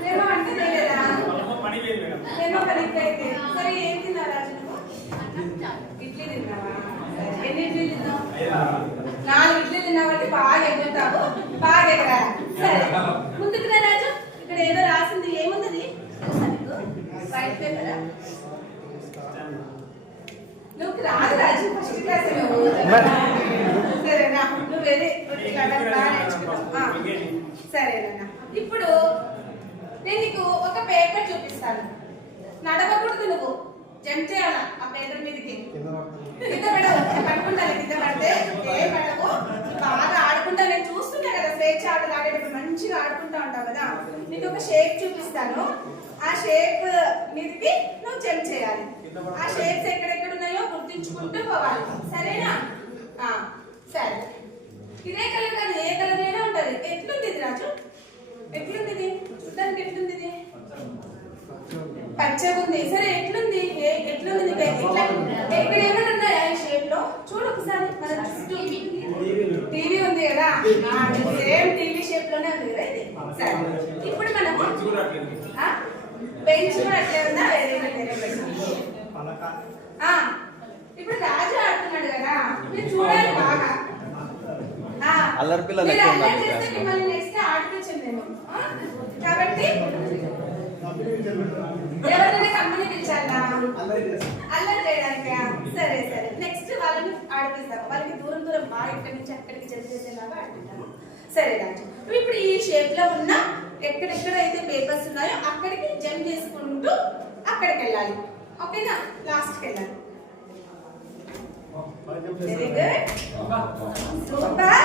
ప్రేమ అంటే తెలియదా? ప్రేమ పనికైతే సరే. ఏం తిన్నావు రాజు నువ్వు? ఇడ్లీ తిన్నావా? ఎన్ని ఇడ్లీ తిన్నావు? 4 ఇడ్లీ తిన్నావంటే బాగా ఎగురుతావు, బాగా ఎగరా. సరే ముందుకు రా రాజు. ఇక్కడ ఏదో రాసింది, ఏముంది? వైట్ పేపరా? నువ్వు రాదు రాజు, ఫస్ట్ క్లాస్. సరేనా, నువ్వు వెళ్ళి సరేనా. ఇప్పుడు నేను నీకు ఒక పేపర్ చూపిస్తాను. నడవకూడదు, నువ్వు జంప్ చేయాల ఆ పేపర్ మీదకి. కింద పడవు, పట్టుకుంటాను. కింద పడితే ఏ పడవు. బాగా ఆడుకుంటా, నేను చూస్తున్నా కదా స్వేచ్ఛ ఆటలు ఆడేటప్పుడు మంచిగా ఆడుకుంటా ఉంటావు కదా. నీకు ఒక షేప్ చూపిస్తాను, ఆ షేప్ మీదకి నువ్వు జంప్ చేయాలి. ఆ షేప్స్ ఎక్కడెక్కడ ఉన్నాయో గుర్తించుకుంటూ పోవాలి, సరేనా? సరే. ఇదే కలర్ కాదు, ఏ కలర్ అయినా ఉంటది. ఎట్లుంది ఇది రాజు? ఎట్లుంది ఇది? చూడడానికి ఎట్లుంది ఇది? పచ్చగా ఉంది. సరే ఎట్లుంది? ఎట్లుంది? ఇక్కడ ఏమైనా ఉన్నాయా ఈ షేప్ లో? చూడు ఒకసారి. టీవీ ఉంది కదా, సేమ్ టీవీ షేప్ లోనే ఉంది కదా ఇది. సరే ఇప్పుడు మనం బెంచ్ కూడా అట్లే ఉందా? ఇప్పుడు రాజు ఆడుతున్నాడు కదా, మీరు చూడాలి బాగా. అల్లరి పిల్లలు మిమ్మల్ని నెక్స్ట్ ఆడిపించండి నేను. కాబట్టి ఎవరైనా కంపెనీ పిలిచాలా అల్లరి చేయడానికా? సరే సరే, నెక్స్ట్ వాళ్ళని ఆడిపిస్తాము. వాళ్ళకి దూరం దూరం బాగా ఇక్కడి నుంచి అక్కడికి చేసేలాగా ఆడిపిస్తాము. సరే రాజు, ఇప్పుడు ఈ షేప్ లో ఉన్న ఎక్కడెక్కడ అయితే పేపర్స్ ఉన్నాయో అక్కడికి జంప్ చేసుకుంటూ అక్కడికి వెళ్ళాలి. ఓకేనా? లాస్ట్కి వెళ్ళాలి. Very good, super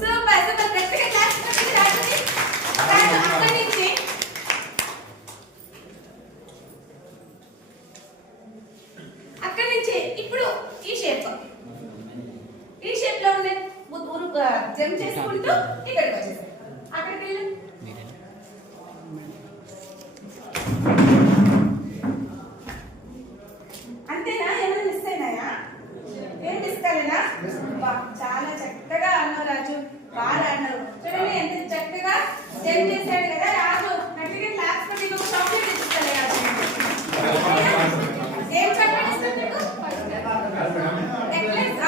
super super. గట్టిగా క్లాస్ కొట్టండి రాజుని. అక్కడి నుంచి ఇప్పుడు ఈ షేప్ లో ఉండే జంప్ చేసుకుంటూ ఇక్కడికి వచ్చేసారు. అక్కడికి వెళ్ళి అంతేనా? ఏమైనా మిస్ అయినాయా? ఏం మిస్ కాలేనా? చాలా చక్కగా అన్నావు రాజు, బాగా అన్నావు. చూడండి ఎంత చక్కగా జంప్ చేశాడు కదా రాజు. గట్టిగా క్లాప్స్ కొట్టి ఒక చాక్లెట్ ఇస్తాను రాజు. ఏం చాక్లెట్ ఇస్తాను నీకు? ఎక్లెట్స్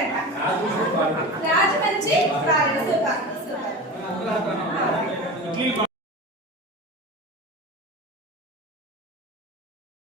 అంట. రాజు మంచి సూపర్ సూపర్.